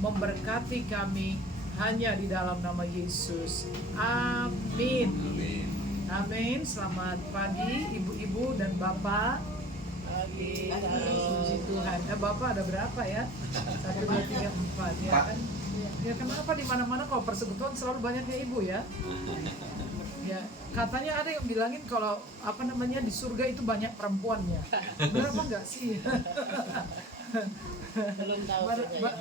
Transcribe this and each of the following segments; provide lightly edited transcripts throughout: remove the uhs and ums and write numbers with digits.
memberkati kami hanya di dalam nama Yesus. Amin. Amin. Selamat pagi ibu-ibu dan bapak. Oke, puji Tuhan. Bapak ada berapa ya? 1, 2, 3, 4 ya kan? Ya kenapa di mana-mana kalau persekutuan selalu banyaknya ibu ya? Ya, katanya ada yang bilangin kalau di surga itu banyak perempuannya. Benar apa enggak sih? Belum tahu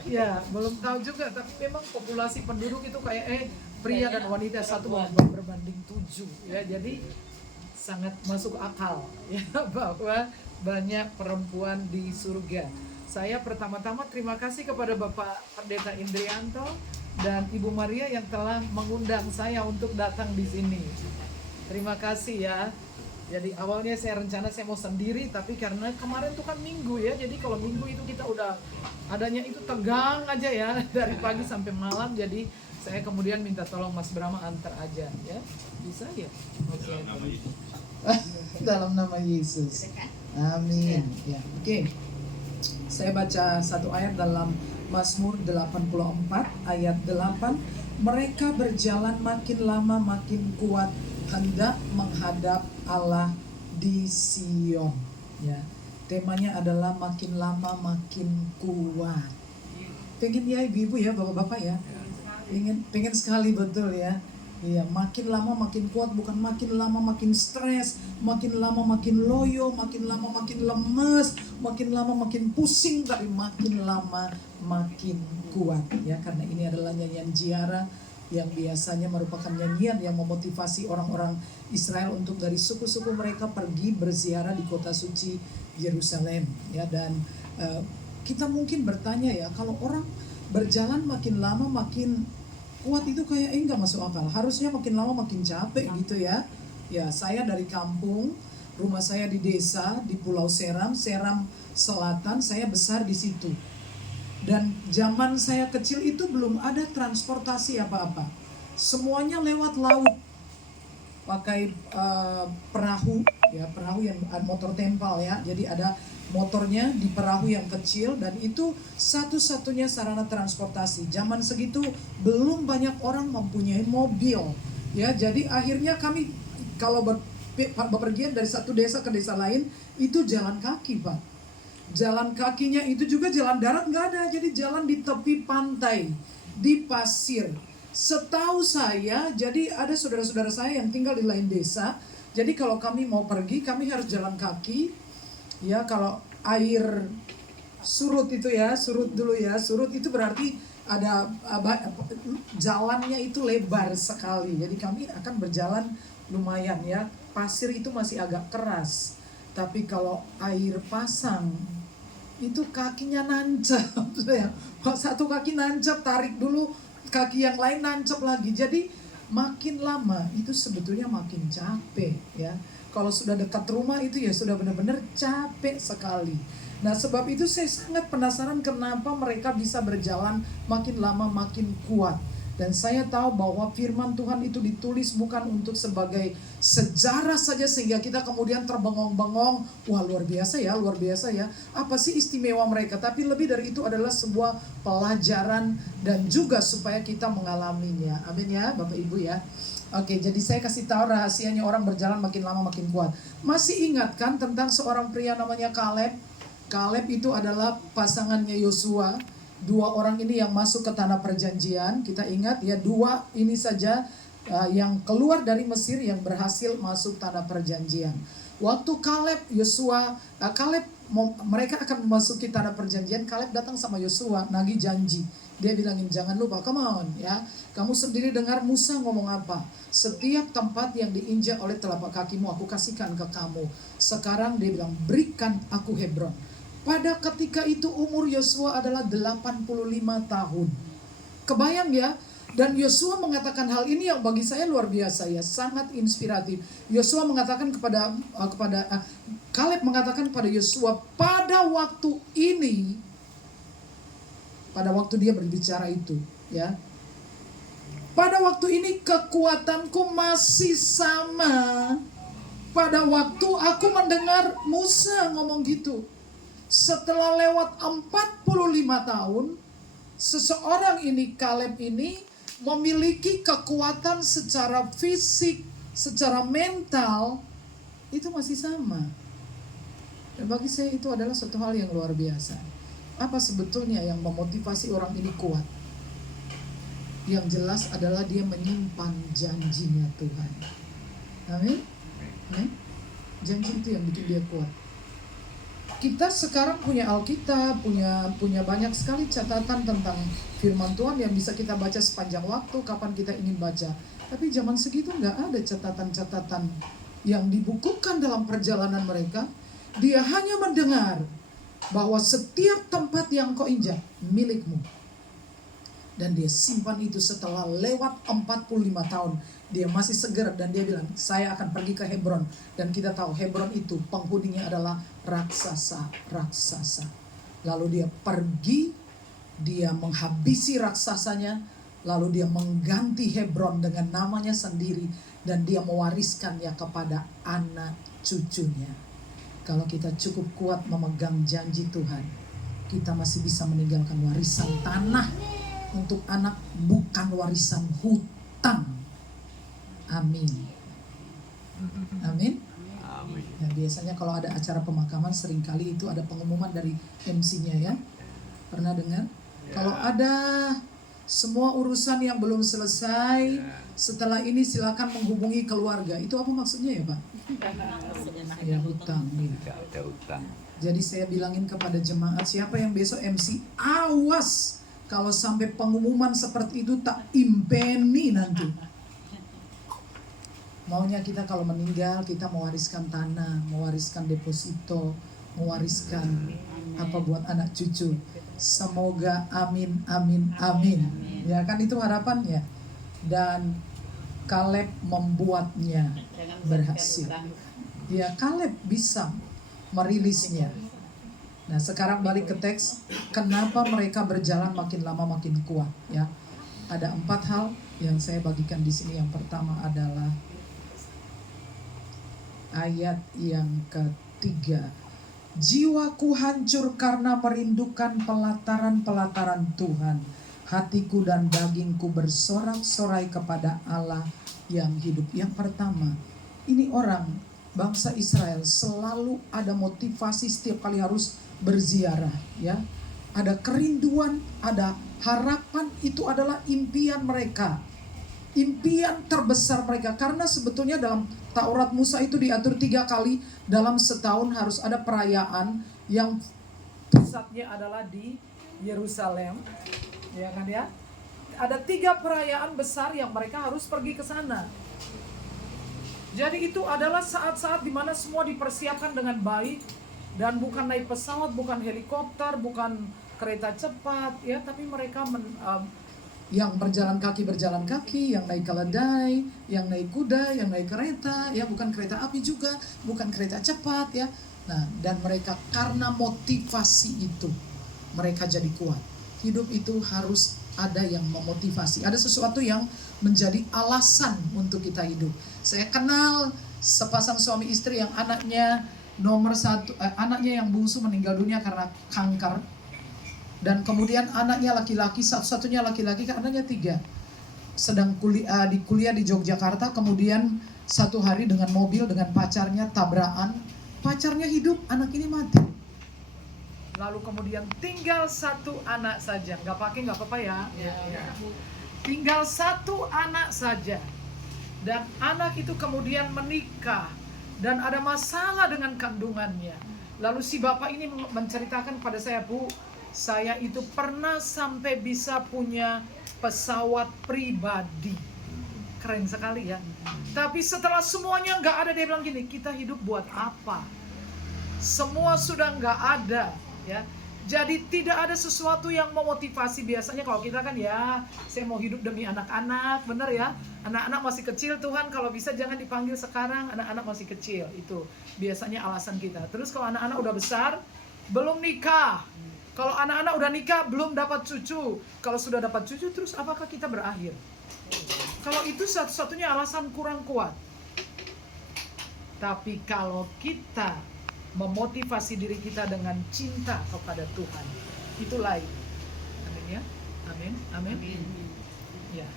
ya, belum tahu juga, tapi memang populasi penduduk itu kayak pria dan wanita satu berbanding 7 ya. Jadi sangat masuk akal ya bahwa banyak perempuan di surga. Saya pertama-tama terima kasih kepada Bapak Pendeta Indrianto dan Ibu Maria yang telah mengundang saya untuk datang di sini. Terima kasih ya. Jadi awalnya saya rencana saya mau sendiri, tapi karena kemarin tuh kan minggu ya, jadi kalau minggu itu kita udah adanya itu tegang aja ya dari pagi sampai malam. Jadi saya kemudian minta tolong Mas Brahma antar aja ya. Bisa ya? Oke. Dalam nama Yesus. Amin. Ya, oke. Saya baca satu ayat dalam Mazmur 84 ayat 8. Mereka berjalan makin lama makin kuat hendak menghadap Allah di Sion. Ya. Temanya adalah makin lama makin kuat. Pengen ya ibu-ibu ya, bapak-bapak ya. Pengen sekali, betul ya. Iya, makin lama makin kuat, bukan makin lama makin stres, makin lama makin loyo, makin lama makin lemes, makin lama makin pusing, tapi makin lama makin kuat ya. Karena ini adalah nyanyian ziarah yang biasanya merupakan nyanyian yang memotivasi orang-orang Israel untuk dari suku-suku mereka pergi berziarah di kota suci Yerusalem ya. Dan kita mungkin bertanya ya, kalau orang berjalan makin lama makin kuat itu kayak enggak masuk akal. Harusnya makin lama makin capek gitu ya. Ya, saya dari kampung, rumah saya di desa di Pulau Seram Selatan, saya besar di situ. Dan zaman saya kecil itu belum ada transportasi apa-apa. Semuanya lewat laut. Pakai perahu ya, perahu yang motor tempal ya. Jadi ada motornya di perahu yang kecil, dan itu satu-satunya sarana transportasi. Zaman segitu belum banyak orang mempunyai mobil ya. Jadi akhirnya kami kalau bepergian dari satu desa ke desa lain itu jalan kaki, Pak. Jalan kakinya itu juga jalan darat nggak ada, jadi jalan di tepi pantai, di pasir. Setahu saya, jadi ada saudara-saudara saya yang tinggal di lain desa. Jadi kalau kami mau pergi, kami harus jalan kaki. Ya, kalau air surut itu ya, surut dulu ya, surut itu berarti ada jalannya itu lebar sekali. Jadi kami akan berjalan lumayan ya. Pasir itu masih agak keras. Tapi kalau air pasang itu kakinya nancap ya. Satu kaki nancap, tarik dulu, kaki yang lain nancap lagi. Jadi makin lama itu sebetulnya makin capek ya. Kalau sudah dekat rumah itu ya sudah benar-benar capek sekali. Nah, sebab itu saya sangat penasaran kenapa mereka bisa berjalan makin lama makin kuat. Dan saya tahu bahwa firman Tuhan itu ditulis bukan untuk sebagai sejarah saja sehingga kita kemudian terbengong-bengong. Wah, luar biasa ya, luar biasa ya. Apa sih istimewa mereka? Tapi lebih dari itu adalah sebuah pelajaran dan juga supaya kita mengalaminya. Amin ya, Bapak Ibu ya. Oke, jadi saya kasih tahu rahasianya orang berjalan makin lama makin kuat. Masih ingat kan tentang seorang pria namanya Kaleb? Kaleb itu adalah pasangannya Yosua. Dua orang ini yang masuk ke tanah perjanjian. Kita ingat ya, dua ini saja yang keluar dari Mesir yang berhasil masuk tanah perjanjian. Waktu Kaleb, mereka akan memasuki tanah perjanjian. Kaleb datang sama Yosua, nagih janji. Dia bilangin, jangan lupa, come on ya. Kamu sendiri dengar Musa ngomong apa? Setiap tempat yang diinjak oleh telapak kakimu aku kasihkan ke kamu. Sekarang dia bilang, berikan aku Hebron. Pada ketika itu umur Yosua adalah 85 tahun. Kebayang ya? Dan Yosua mengatakan hal ini yang bagi saya luar biasa ya, sangat inspiratif. Yosua mengatakan Kaleb mengatakan pada Yosua, pada waktu ini, pada waktu dia berbicara itu ya, pada waktu ini kekuatanku masih sama pada waktu aku mendengar Musa ngomong gitu. Setelah lewat 45 tahun, seseorang ini, Kaleb ini memiliki kekuatan secara fisik, secara mental, itu masih sama. Dan bagi saya itu adalah suatu hal yang luar biasa. Apa sebetulnya yang memotivasi orang ini kuat? Yang jelas adalah dia menyimpan janjinya Tuhan. Amin. Janji itu yang bikin dia kuat. Kita sekarang punya Alkitab, punya banyak sekali catatan tentang firman Tuhan yang bisa kita baca sepanjang waktu kapan kita ingin baca. Tapi zaman segitu nggak ada catatan-catatan yang dibukukan dalam perjalanan mereka. Dia hanya mendengar bahwa setiap tempat yang kau injak milikmu. Dan dia simpan itu setelah lewat 45 tahun. Dia masih segar dan dia bilang, saya akan pergi ke Hebron. Dan kita tahu Hebron itu penghuninya adalah raksasa. Lalu dia pergi, dia menghabisi raksasanya. Lalu dia mengganti Hebron dengan namanya sendiri. Dan dia mewariskannya kepada anak cucunya. Kalau kita cukup kuat memegang janji Tuhan, kita masih bisa meninggalkan warisan tanah untuk anak, bukan warisan hutang. Amin. Amin. Nah, biasanya kalau ada acara pemakaman seringkali itu ada pengumuman dari MC-nya ya. Pernah dengar? Kalau ada semua urusan yang belum selesai, setelah ini silakan menghubungi keluarga. Itu apa maksudnya ya, Pak? Ya, hutang. Jadi saya bilangin kepada jemaat, siapa yang besok MC, awas kalau sampai pengumuman seperti itu tak impeni nanti. Maunya kita kalau meninggal, kita mewariskan tanah, mewariskan deposito, mewariskan apa buat anak cucu. Semoga amin. Ya kan itu harapannya. Dan Kaleb membuatnya berhasil. Ya, Kaleb bisa merilisnya. Nah, sekarang balik ke teks, kenapa mereka berjalan makin lama makin kuat ya. Ada 4 hal yang saya bagikan di sini. Yang pertama adalah ayat yang ketiga. Jiwaku hancur karena merindukan pelataran-pelataran Tuhan. Hatiku dan dagingku bersorak-sorai kepada Allah yang hidup. Yang pertama, ini orang bangsa Israel selalu ada motivasi setiap kali harus berziarah ya. Ada kerinduan, ada harapan, itu adalah impian mereka. Impian terbesar mereka, karena sebetulnya dalam Taurat Musa itu diatur 3 kali dalam setahun harus ada perayaan yang pusatnya adalah di Yerusalem, ya kan ya? Ada 3 perayaan besar yang mereka harus pergi ke sana. Jadi itu adalah saat-saat di mana semua dipersiapkan dengan baik, dan bukan naik pesawat, bukan helikopter, bukan kereta cepat, ya, tapi mereka yang berjalan kaki, yang naik keledai, yang naik kuda, yang naik kereta, ya, bukan kereta api juga, bukan kereta cepat, ya. Nah, dan mereka karena motivasi itu, mereka jadi kuat. Hidup itu harus ada yang memotivasi, ada sesuatu yang menjadi alasan untuk kita hidup. Saya kenal sepasang suami istri yang anaknya anaknya yang bungsu meninggal dunia karena kanker. Dan kemudian anaknya laki-laki, satu-satunya laki-laki, anaknya 3. Sedang kuliah di Yogyakarta, kemudian satu hari dengan mobil dengan pacarnya tabrakan. Pacarnya hidup, anak ini mati. Lalu kemudian tinggal 1 anak saja. Nggak apa-apa ya. Tinggal 1 anak saja. Dan anak itu kemudian menikah. Dan ada masalah dengan kandungannya. Lalu si bapak ini menceritakan kepada saya, Bu, saya itu pernah sampai bisa punya pesawat pribadi. Keren sekali ya. Tapi setelah semuanya nggak ada, dia bilang gini, kita hidup buat apa? Semua sudah nggak ada, ya. Jadi tidak ada sesuatu yang memotivasi. Biasanya kalau kita kan ya, saya mau hidup demi anak-anak, bener ya. Anak-anak masih kecil, Tuhan kalau bisa jangan dipanggil sekarang, anak-anak masih kecil. Itu biasanya alasan kita. Terus kalau anak-anak udah besar, belum nikah. Kalau anak-anak udah nikah, belum dapat cucu. Kalau sudah dapat cucu, terus apakah kita berakhir? Kalau itu satu-satunya alasan kurang kuat. Tapi kalau kita memotivasi diri kita dengan cinta kepada Tuhan, itu lain. Amin ya. Amin. Amin. Ya.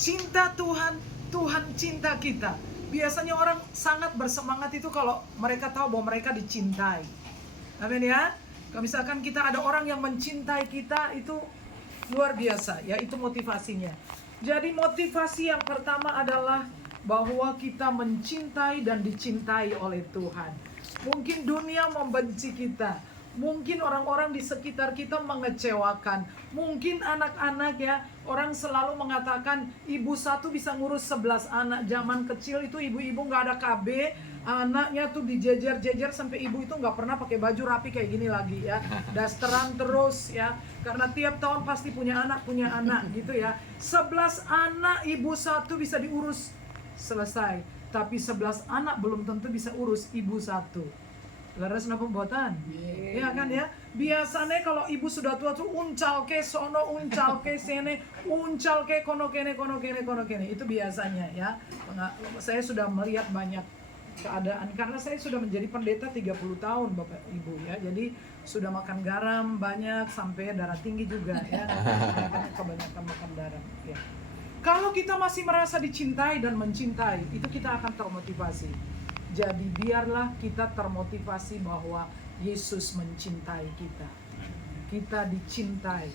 Cinta Tuhan, Tuhan cinta kita. Biasanya orang sangat bersemangat itu kalau mereka tahu bahwa mereka dicintai. Amin ya. Kalau misalkan kita ada orang yang mencintai kita, itu luar biasa ya, itu motivasinya. Jadi motivasi yang pertama adalah bahwa kita mencintai dan dicintai oleh Tuhan. Mungkin dunia membenci kita, mungkin orang-orang di sekitar kita mengecewakan, mungkin anak-anak ya, orang selalu mengatakan ibu satu bisa ngurus 11 anak. Zaman kecil itu ibu-ibu nggak ada KB, anaknya tuh dijejer-jejer sampai ibu itu nggak pernah pakai baju rapi kayak gini lagi ya, dasteran terus ya, karena tiap tahun pasti punya anak gitu ya. 11 anak ibu satu bisa diurus selesai, tapi 11 anak belum tentu bisa urus ibu satu. Laras na pembuatan, ya kan ya. Biasanya kalau ibu sudah tua tuh uncal ke sono, uncal ke sini, uncal ke kono kene. Itu biasanya ya. Saya sudah melihat banyak keadaan karena saya sudah menjadi pendeta 30 tahun Bapak Ibu ya. Jadi sudah makan garam banyak sampai darah tinggi juga ya. Kebanyakan makan garam ya. Kalau kita masih merasa dicintai dan mencintai, itu kita akan termotivasi. Jadi biarlah kita termotivasi bahwa Yesus mencintai kita. Kita dicintai.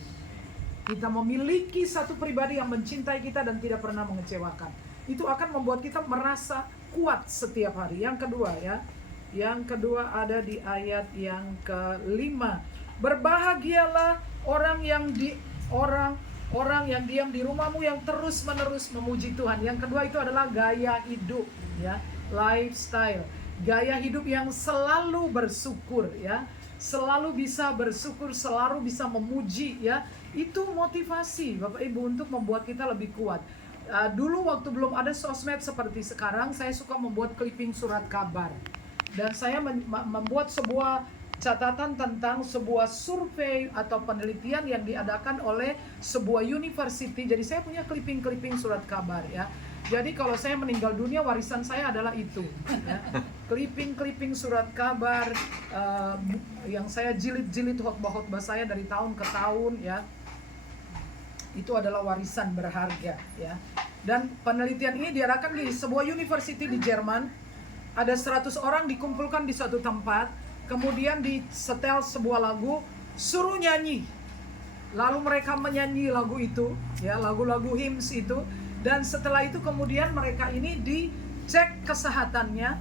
Kita memiliki satu pribadi yang mencintai kita dan tidak pernah mengecewakan. Itu akan membuat kita merasa kuat setiap hari. Yang kedua ya. Yang kedua ada di ayat yang ke-5. Berbahagialah orang yang diam di rumahmu yang terus-menerus memuji Tuhan. Yang kedua itu adalah gaya hidup ya. Lifestyle, gaya hidup yang selalu bersyukur ya, selalu bisa bersyukur, selalu bisa memuji ya. Itu motivasi Bapak Ibu untuk membuat kita lebih kuat. Dulu waktu belum ada sosmed seperti sekarang, saya suka membuat clipping surat kabar, dan saya membuat sebuah catatan tentang sebuah survei atau penelitian yang diadakan oleh sebuah university. Jadi saya punya clipping surat kabar ya. Jadi kalau saya meninggal dunia, warisan saya adalah itu ya. Clipping surat kabar yang saya jilid khotbah saya dari tahun ke tahun ya. Itu adalah warisan berharga ya. Dan penelitian ini diadakan di sebuah university di Jerman. Ada 100 orang dikumpulkan di suatu tempat, kemudian disetel sebuah lagu, suruh nyanyi. Lalu mereka menyanyi lagu itu ya, lagu-lagu hymns itu. Dan setelah itu kemudian mereka ini dicek kesehatannya,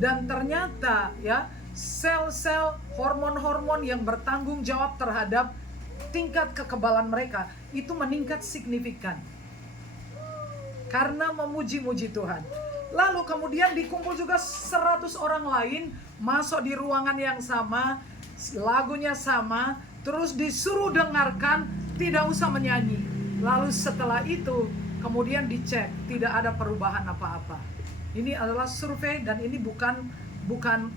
dan ternyata ya sel-sel hormon-hormon yang bertanggung jawab terhadap tingkat kekebalan mereka itu meningkat signifikan karena memuji-muji Tuhan. Lalu kemudian dikumpul juga 100 orang lain masuk di ruangan yang sama, lagunya sama, terus disuruh dengarkan, tidak usah menyanyi. Lalu setelah itu kemudian dicek, tidak ada perubahan apa-apa. Ini adalah survei dan ini bukan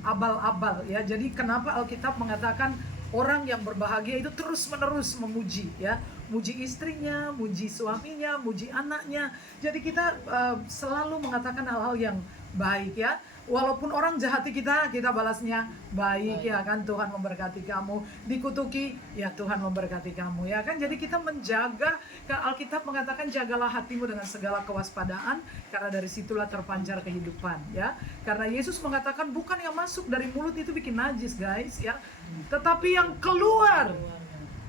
abal-abal ya. Jadi kenapa Alkitab mengatakan orang yang berbahagia itu terus-menerus memuji ya, muji istrinya, muji suaminya, muji anaknya. Jadi kita selalu mengatakan hal-hal yang baik ya. Walaupun orang jahati kita balasnya baik ya kan. Tuhan memberkati kamu. Dikutuki, ya Tuhan memberkati kamu ya kan. Jadi kita menjaga, Alkitab mengatakan jagalah hatimu dengan segala kewaspadaan, karena dari situlah terpancar kehidupan ya. Karena Yesus mengatakan bukan yang masuk dari mulut itu bikin najis guys ya, tetapi yang keluar.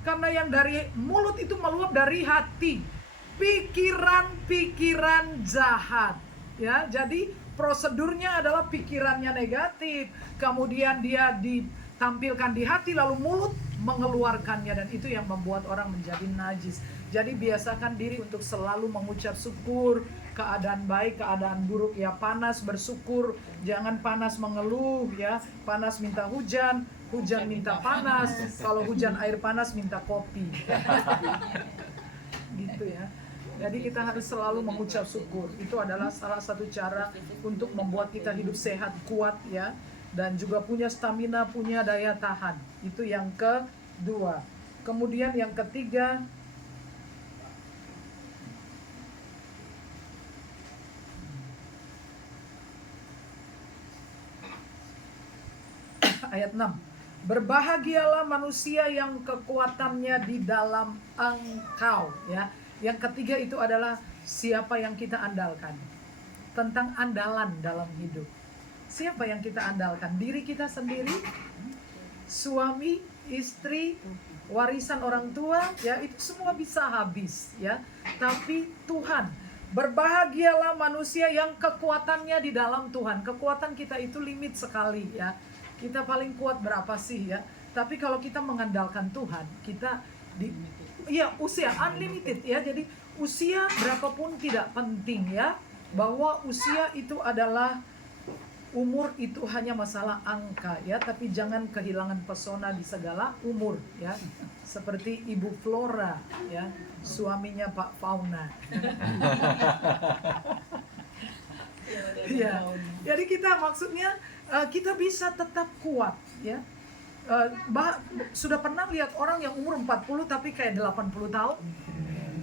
Karena yang dari mulut itu meluap dari hati, pikiran-pikiran jahat ya. Jadi prosedurnya adalah pikirannya negatif, kemudian dia ditampilkan di hati, lalu mulut mengeluarkannya, dan itu yang membuat orang menjadi najis. Jadi biasakan diri untuk selalu mengucap syukur, keadaan baik, keadaan buruk ya, panas bersyukur, jangan panas mengeluh ya, panas minta hujan, hujan minta panas, kalau hujan air panas minta kopi. Gitu ya. Jadi kita harus selalu mengucap syukur. Itu adalah salah satu cara untuk membuat kita hidup sehat, kuat ya, dan juga punya stamina, punya daya tahan. Itu yang kedua. Kemudian yang ketiga, ayat 6. Berbahagialah manusia yang kekuatannya di dalam engkau, ya. Yang ketiga itu adalah siapa yang kita andalkan. Tentang andalan dalam hidup. Siapa yang kita andalkan? Diri kita sendiri, suami, istri, warisan orang tua, ya, itu semua bisa habis, ya. Tapi Tuhan, berbahagialah manusia yang kekuatannya di dalam Tuhan. Kekuatan kita itu limit sekali, ya. Kita paling kuat berapa sih, ya? Tapi kalau kita mengandalkan Tuhan, kita usia unlimited, ya. Jadi usia berapapun tidak penting, ya. Bahwa usia itu adalah, umur itu hanya masalah angka, ya, tapi jangan kehilangan pesona di segala umur, ya. Seperti Ibu Flora, ya, suaminya Pak Fauna. Ya, jadi kita maksudnya kita bisa tetap kuat, ya. Sudah pernah lihat orang yang umur 40 tapi kayak 80 tahun?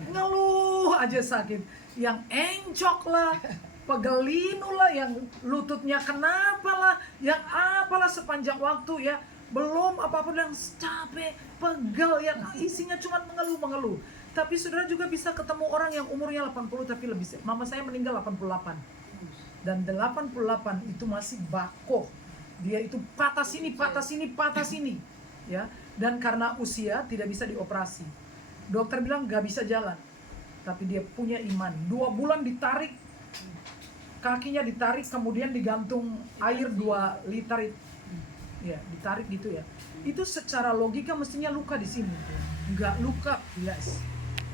Ngeluh aja sakit, yang encok lah, pegelinu lah, yang lututnya kenapa lah, yang apalah sepanjang waktu, ya. Belum apa-apa yang capek, pegel, yang isinya cuma mengeluh-mengeluh. Tapi saudara juga bisa ketemu orang yang umurnya 80 tapi lebih. Mama saya meninggal 88. Dan 88 itu masih bakoh. Dia itu patah sini, patah sini, patah sini, ya. Dan karena usia tidak bisa dioperasi. Dokter bilang gak bisa jalan. Tapi dia punya iman. 2 bulan ditarik, kakinya ditarik, kemudian digantung air 2 liter, ya, ditarik gitu, ya. Itu secara logika mestinya luka di sini, nggak luka, yes.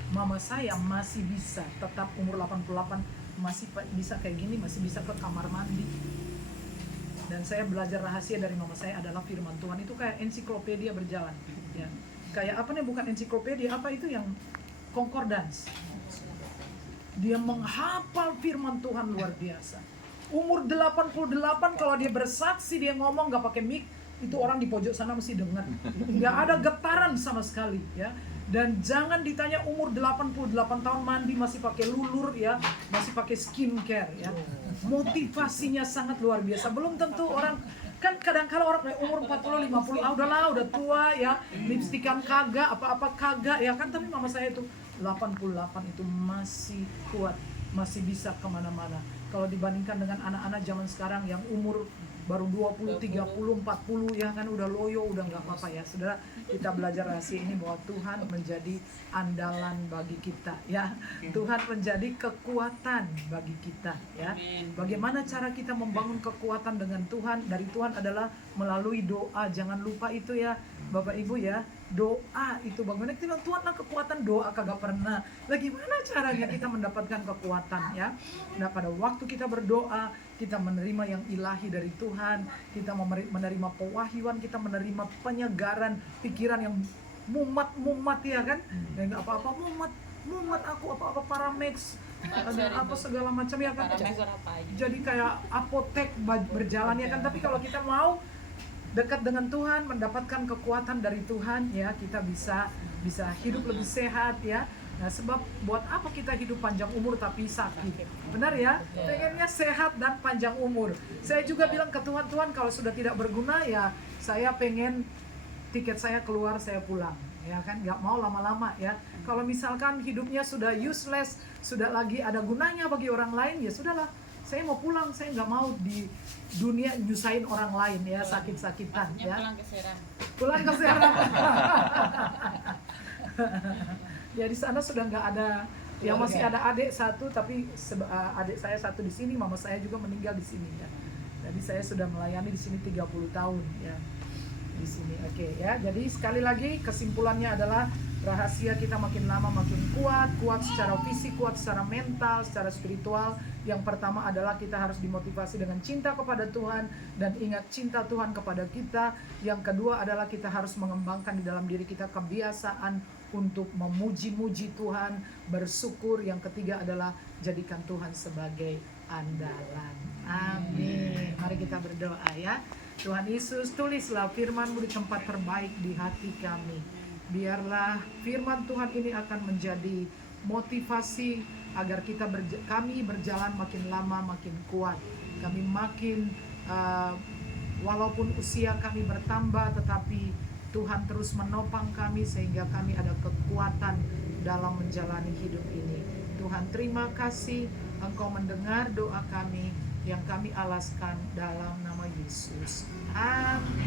Mama saya masih bisa tetap umur 88, masih bisa kayak gini, masih bisa ke kamar mandi. Dan saya belajar rahasia dari mama saya adalah firman Tuhan. Itu kayak ensiklopedia berjalan, ya. Kayak apa nih, bukan ensiklopedia, apa itu yang concordance. Dia menghafal firman Tuhan luar biasa. Umur 88, kalau dia bersaksi, dia ngomong gak pakai mic, itu orang di pojok sana mesti dengar. Gak ada getaran sama sekali, ya. Dan jangan ditanya umur 88 tahun mandi masih pakai lulur, ya, masih pakai skincare, ya. Motivasinya sangat luar biasa. Belum tentu orang, kan kadang-kala orang kayak umur 40, 50, udahlah, udah tua, ya, lipstikan kagak, apa-apa kagak, ya kan. Tapi mama saya itu 88 itu masih kuat, masih bisa kemana-mana. Kalau dibandingkan dengan anak-anak zaman sekarang yang umur baru 20, 30, 40, ya kan udah loyo, udah nggak apa-apa, ya. Saudara, kita belajar rahasia ini bahwa Tuhan menjadi andalan bagi kita, ya. Tuhan menjadi kekuatan bagi kita, ya. Bagaimana cara kita membangun kekuatan dengan Tuhan, dari Tuhan adalah melalui doa. Jangan lupa itu, ya, Bapak Ibu, ya. Doa itu bagaimana kita bilang, Tuhan lah kekuatan, doa kagak pernah. Bagaimana caranya kita mendapatkan kekuatan, ya? Nah, pada waktu kita berdoa, kita menerima yang ilahi dari Tuhan, kita menerima pewahyuan, kita menerima penyegaran pikiran yang mumat, ya kan? Dan apa-apa mumat aku, apa-apa paramex, ada apa segala macam, ya kan? Jadi kayak apotek berjalan, ya kan? Tapi kalau kita mau dekat dengan Tuhan, mendapatkan kekuatan dari Tuhan, ya, kita bisa hidup lebih sehat, ya. Nah, sebab buat apa kita hidup panjang umur tapi sakit? Benar, ya? Pengennya sehat dan panjang umur. Saya juga bilang ke Tuhan, Tuhan, kalau sudah tidak berguna, ya saya pengen tiket saya keluar, saya pulang, ya kan? Nggak mau lama-lama, ya. Kalau misalkan hidupnya sudah useless, sudah lagi ada gunanya bagi orang lain, ya sudahlah, saya mau pulang. Saya nggak mau di dunia nyusahin orang lain, ya, sakit-sakitan, ya. Pulang ke Serang. Ya, di sana sudah nggak ada, ya, masih ada adik satu, tapi adik saya satu di sini, mama saya juga meninggal di sini, ya. Jadi saya sudah melayani di sini 30 tahun, ya, di sini. Oke, ya. Jadi sekali lagi kesimpulannya adalah rahasia kita makin lama makin kuat secara fisik, kuat secara mental, secara spiritual. Yang pertama adalah kita harus dimotivasi dengan cinta kepada Tuhan dan ingat cinta Tuhan kepada kita. Yang kedua adalah kita harus mengembangkan di dalam diri kita kebiasaan untuk memuji-muji Tuhan, bersyukur. Yang ketiga adalah jadikan Tuhan sebagai andalan. Amin. Mari kita berdoa, ya. Tuhan Yesus, tulislah firman-Mu di tempat terbaik di hati kami. Biarlah firman Tuhan ini akan menjadi motivasi agar kami berjalan makin lama makin kuat. Kami makin Walaupun usia kami bertambah, tetapi Tuhan terus menopang kami sehingga kami ada kekuatan dalam menjalani hidup ini. Tuhan, terima kasih Engkau mendengar doa kami yang kami alaskan dalam nama Yesus. Amin.